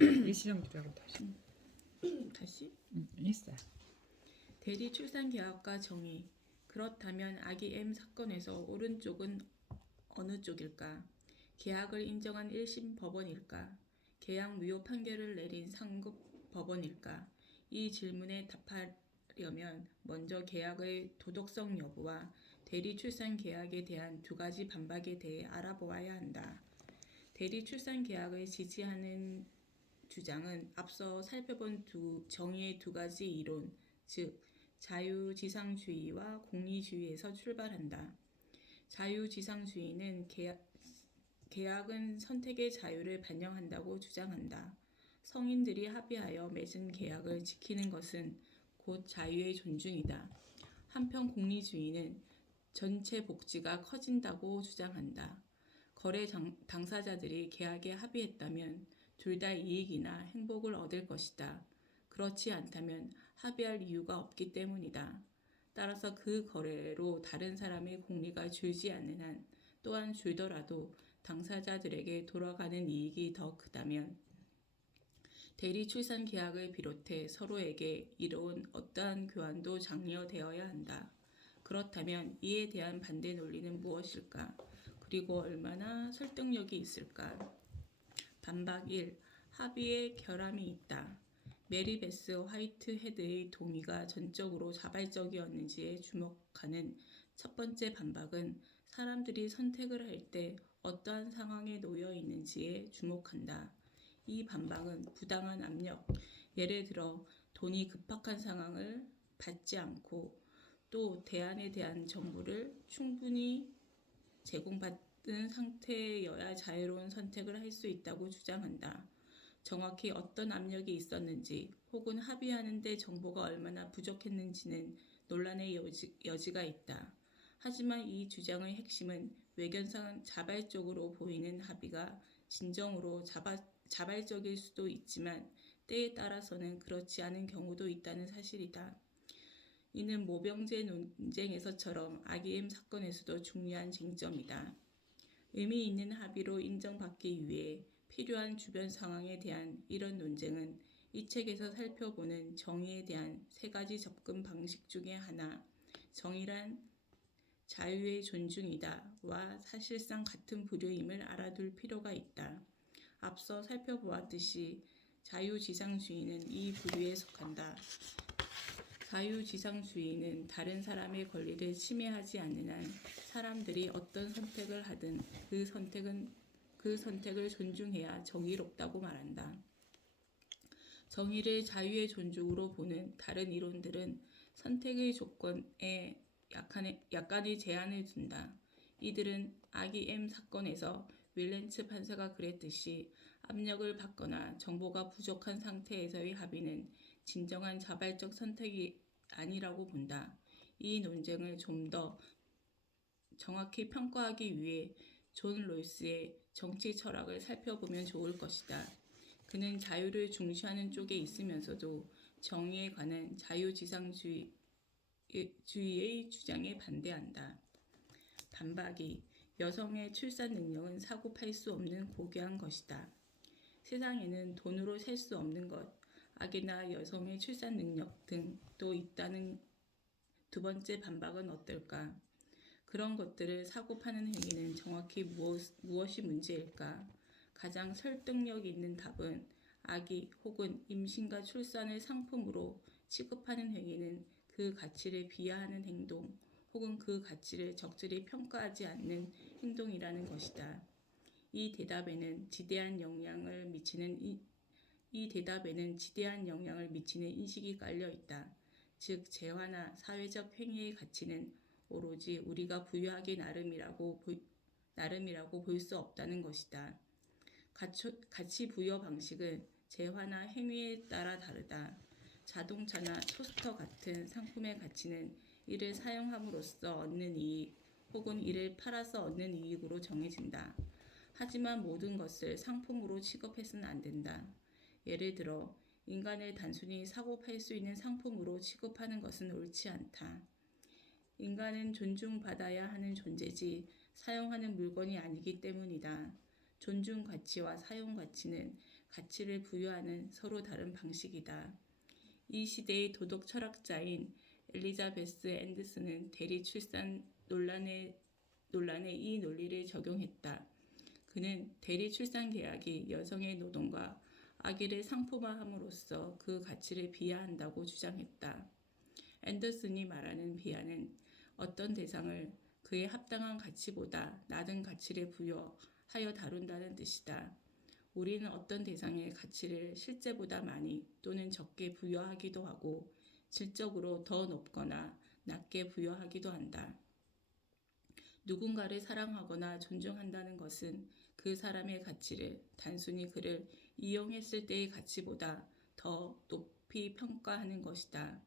일시정지라고 다시. 다시? 있어. 대리 출산 계약과 정의. 그렇다면 아기 M 사건에서 옳은 쪽은 어느 쪽일까? 계약을 인정한 1심 법원일까? 계약 무효 판결을 내린 상급 법원일까? 이 질문에 답하려면 먼저 계약의 도덕성 여부와 대리 출산 계약에 대한 두 가지 반박에 대해 알아보아야 한다. 대리 출산 계약을 지지하는 주장은 앞서 살펴본 정의의 두 가지 이론, 즉 자유지상주의와 공리주의에서 출발한다. 자유지상주의는 계약은 선택의 자유를 반영한다고 주장한다. 성인들이 합의하여 맺은 계약을 지키는 것은 곧 자유의 존중이다. 한편 공리주의는 전체 복지가 커진다고 주장한다. 거래 당사자들이 계약에 합의했다면 둘 다 이익이나 행복을 얻을 것이다. 그렇지 않다면 합의할 이유가 없기 때문이다. 따라서 그 거래로 다른 사람의 공리가 줄지 않는 한 또한 줄더라도 당사자들에게 돌아가는 이익이 더 크다면 대리 출산 계약을 비롯해 서로에게 이로운 어떠한 교환도 장려되어야 한다. 그렇다면 이에 대한 반대 논리는 무엇일까? 그리고 얼마나 설득력이 있을까? 반박 1. 합의에 결함이 있다. 메리 베스 화이트 헤드의 동의가 전적으로 자발적이었는지에 주목하는 첫 번째 반박은 사람들이 선택을 할 때 어떠한 상황에 놓여 있는지에 주목한다. 이 반박은 부당한 압력, 예를 들어 돈이 급박한 상황을 받지 않고 또 대안에 대한 정보를 충분히 제공받은 상태여야 자유로운 선택을 할 수 있다고 주장한다. 정확히 어떤 압력이 있었는지 혹은 합의하는 데 정보가 얼마나 부족했는지는 논란의 여지가 있다. 하지만 이 주장의 핵심은 외견상 자발적으로 보이는 합의가 진정으로 자발적일 수도 있지만 때에 따라서는 그렇지 않은 경우도 있다는 사실이다. 이는 모병제 논쟁에서처럼 아기엠 사건에서도 중요한 쟁점이다. 의미 있는 합의로 인정받기 위해 필요한 주변 상황에 대한 이런 논쟁은 이 책에서 살펴보는 정의에 대한 세 가지 접근 방식 중에 하나, 정의란 자유의 존중이다와 사실상 같은 부류임을 알아둘 필요가 있다. 앞서 살펴보았듯이 자유지상주의는 이 부류에 속한다. 자유지상주의는 다른 사람의 권리를 침해하지 않는 한 사람들이 어떤 선택을 하든 그 선택을 존중해야 정의롭다고 말한다. 정의를 자유의 존중으로 보는 다른 이론들은 선택의 조건에 약간의 제한을 둔다. 이들은 아기 M 사건에서 윌렌츠 판사가 그랬듯이 압력을 받거나 정보가 부족한 상태에서의 합의는 진정한 자발적 선택이 아니라고 본다. 이 논쟁을 좀 더 정확히 평가하기 위해 존 롤스의 정치 철학을 살펴보면 좋을 것이다. 그는 자유를 중시하는 쪽에 있으면서도 정의에 관한 자유지상주의의 주장에 반대한다. 반박이 여성의 출산 능력은 사고 팔 수 없는 고귀한 것이다. 세상에는 돈으로 살 수 없는 것, 아기나 여성의 출산 능력 등도 있다는 두 번째 반박은 어떨까? 그런 것들을 사고 파는 행위는 정확히 무엇이 문제일까? 가장 설득력 있는 답은 아기 혹은 임신과 출산을 상품으로 취급하는 행위는 그 가치를 비하하는 행동 혹은 그 가치를 적절히 평가하지 않는 행동이라는 것이다. 이 대답에는 지대한 영향을 미치는 인식이 깔려 있다. 즉 재화나 사회적 행위의 가치는 오로지 우리가 부여하기 나름이라고 볼 수 없다는 것이다. 가치 부여 방식은 재화나 행위에 따라 다르다. 자동차나 토스터 같은 상품의 가치는 이를 사용함으로써 얻는 이익 혹은 이를 팔아서 얻는 이익으로 정해진다. 하지만 모든 것을 상품으로 취급해서는 안 된다. 예를 들어 인간을 단순히 사고 팔 수 있는 상품으로 취급하는 것은 옳지 않다. 인간은 존중받아야 하는 존재지 사용하는 물건이 아니기 때문이다. 존중 가치와 사용 가치는 가치를 부여하는 서로 다른 방식이다. 이 시대의 도덕 철학자인 엘리자베스 앤더슨은 대리 출산 논란에 이 논리를 적용했다. 그는 대리 출산 계약이 여성의 노동과 아기를 상품화함으로써 그 가치를 비하한다고 주장했다. 앤더슨이 말하는 비하는 어떤 대상을 그에 합당한 가치보다 낮은 가치를 부여하여 다룬다는 뜻이다. 우리는 어떤 대상의 가치를 실제보다 많이 또는 적게 부여하기도 하고 질적으로 더 높거나 낮게 부여하기도 한다. 누군가를 사랑하거나 존중한다는 것은 그 사람의 가치를 단순히 그를 이용했을 때의 가치보다 더 높이 평가하는 것이다.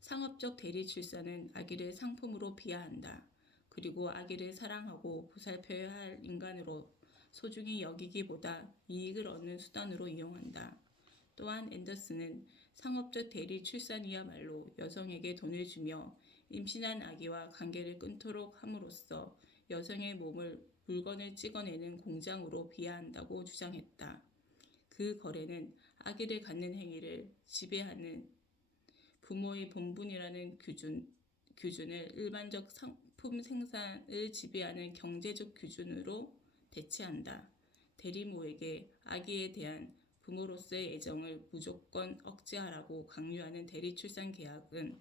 상업적 대리 출산은 아기를 상품으로 비하한다. 그리고 아기를 사랑하고 보살펴야 할 인간으로 소중히 여기기보다 이익을 얻는 수단으로 이용한다. 또한 앤더슨은 상업적 대리 출산이야말로 여성에게 돈을 주며 임신한 아기와 관계를 끊도록 함으로써 여성의 몸을 물건을 찍어내는 공장으로 비하한다고 주장했다. 그 거래는 아기를 갖는 행위를 지배하는 부모의 본분이라는 규준을 일반적 상품 생산을 지배하는 경제적 규준으로 대체한다. 대리모에게 아기에 대한 부모로서의 애정을 무조건 억제하라고 강요하는 대리출산 계약은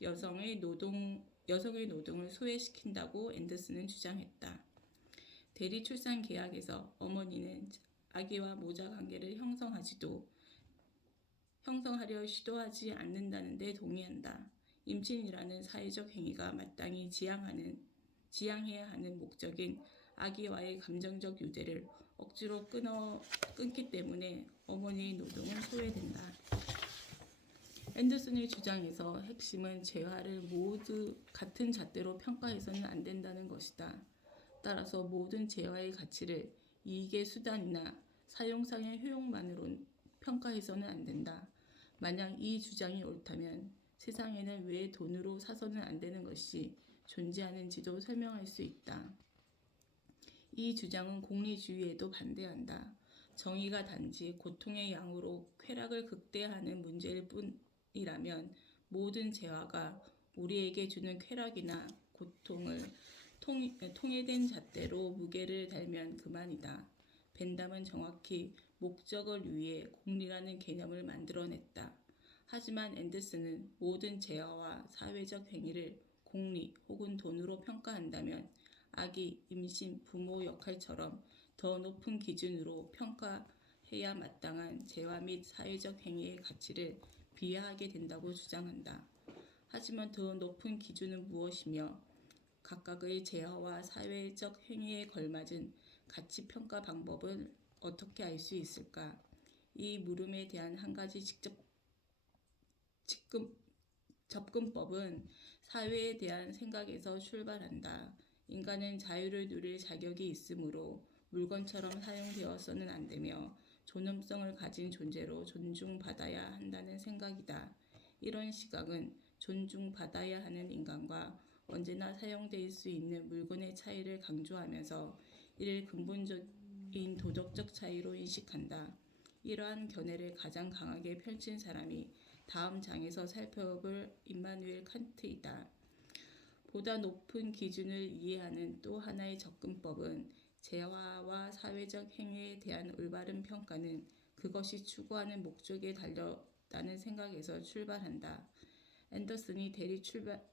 여성의 노동을 소외시킨다고 앤더슨은 주장했다. 대리출산 계약에서 어머니는 아기와 모자 관계를 형성하려 시도하지 않는다는 데 동의한다. 임신이라는 사회적 행위가 마땅히 지향해야 하는 목적인 아기와의 감정적 유대를 억지로 끊기 때문에 어머니의 노동은 소외된다. 앤더슨의 주장에서 핵심은 재화를 모두 같은 잣대로 평가해서는 안 된다는 것이다. 따라서 모든 재화의 가치를 이익의 수단이나 사용상의 효용만으로 평가해서는 안 된다. 만약 이 주장이 옳다면 세상에는 왜 돈으로 사서는 안 되는 것이 존재하는지도 설명할 수 있다. 이 주장은功利주의에도 반대한다. 정의가 단지 고통의 양으로 쾌락을 극대화하는 문제일 뿐이라면 모든 재화가 우리에게 주는 쾌락이나 고통을 통일된 잣대로 무게를 달면 그만이다. 벤담은 정확히 목적을 위해 공리라는 개념을 만들어냈다. 하지만 앤더슨은 모든 재화와 사회적 행위를 공리 혹은 돈으로 평가한다면 아기, 임신, 부모 역할처럼 더 높은 기준으로 평가해야 마땅한 재화 및 사회적 행위의 가치를 비하하게 된다고 주장한다. 하지만 더 높은 기준은 무엇이며 각각의 재화와 사회적 행위에 걸맞은 가치 평가 방법을 어떻게 알 수 있을까? 이 물음에 대한 한 가지 접근법은 사회에 대한 생각에서 출발한다. 인간은 자유를 누릴 자격이 있으므로 물건처럼 사용되어서는 안 되며 존엄성을 가진 존재로 존중받아야 한다는 생각이다. 이런 시각은 존중받아야 하는 인간과 언제나 사용될 수 있는 물건의 차이를 강조하면서 이를 근본적인 도덕적 차이로 인식한다. 이러한 견해를 가장 강하게 펼친 사람이 다음 장에서 살펴볼 임마누엘 칸트이다. 보다 높은 기준을 이해하는 또 하나의 접근법은 재화와 사회적 행위에 대한 올바른 평가는 그것이 추구하는 목적에 달렸다는 생각에서 출발한다. 앤더슨이 대리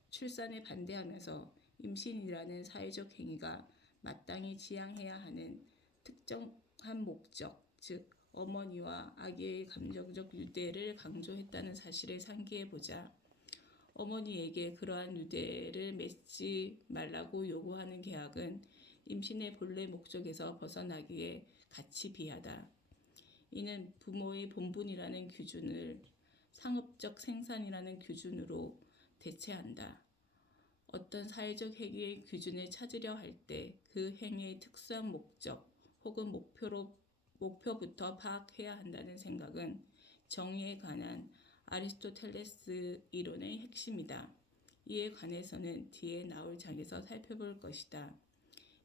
출산에 반대하면서 임신이라는 사회적 행위가 마땅히 지향해야 하는 특정한 목적, 즉 어머니와 아기의 감정적 유대를 강조했다는 사실을 상기해보자. 어머니에게 그러한 유대를 맺지 말라고 요구하는 계약은 임신의 본래 목적에서 벗어나기에 가치 비하다. 이는 부모의 본분이라는 기준을 상업적 생산이라는 기준으로 대체한다. 어떤 사회적 행위의 기준을 찾으려 할 때 그 행위의 특수한 목적 혹은 목표부터 파악해야 한다는 생각은 정의에 관한 아리스토텔레스 이론의 핵심이다. 이에 관해서는 뒤에 나올 장에서 살펴볼 것이다.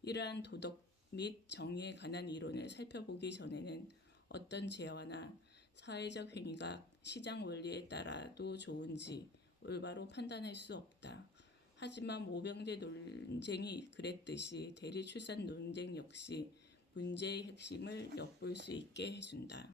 이러한 도덕 및 정의에 관한 이론을 살펴보기 전에는 어떤 재화나 사회적 행위가 시장 원리에 따라도 좋은지 올바로 판단할 수 없다. 하지만 모병제 논쟁이 그랬듯이 대리 출산 논쟁 역시 문제의 핵심을 엿볼 수 있게 해준다.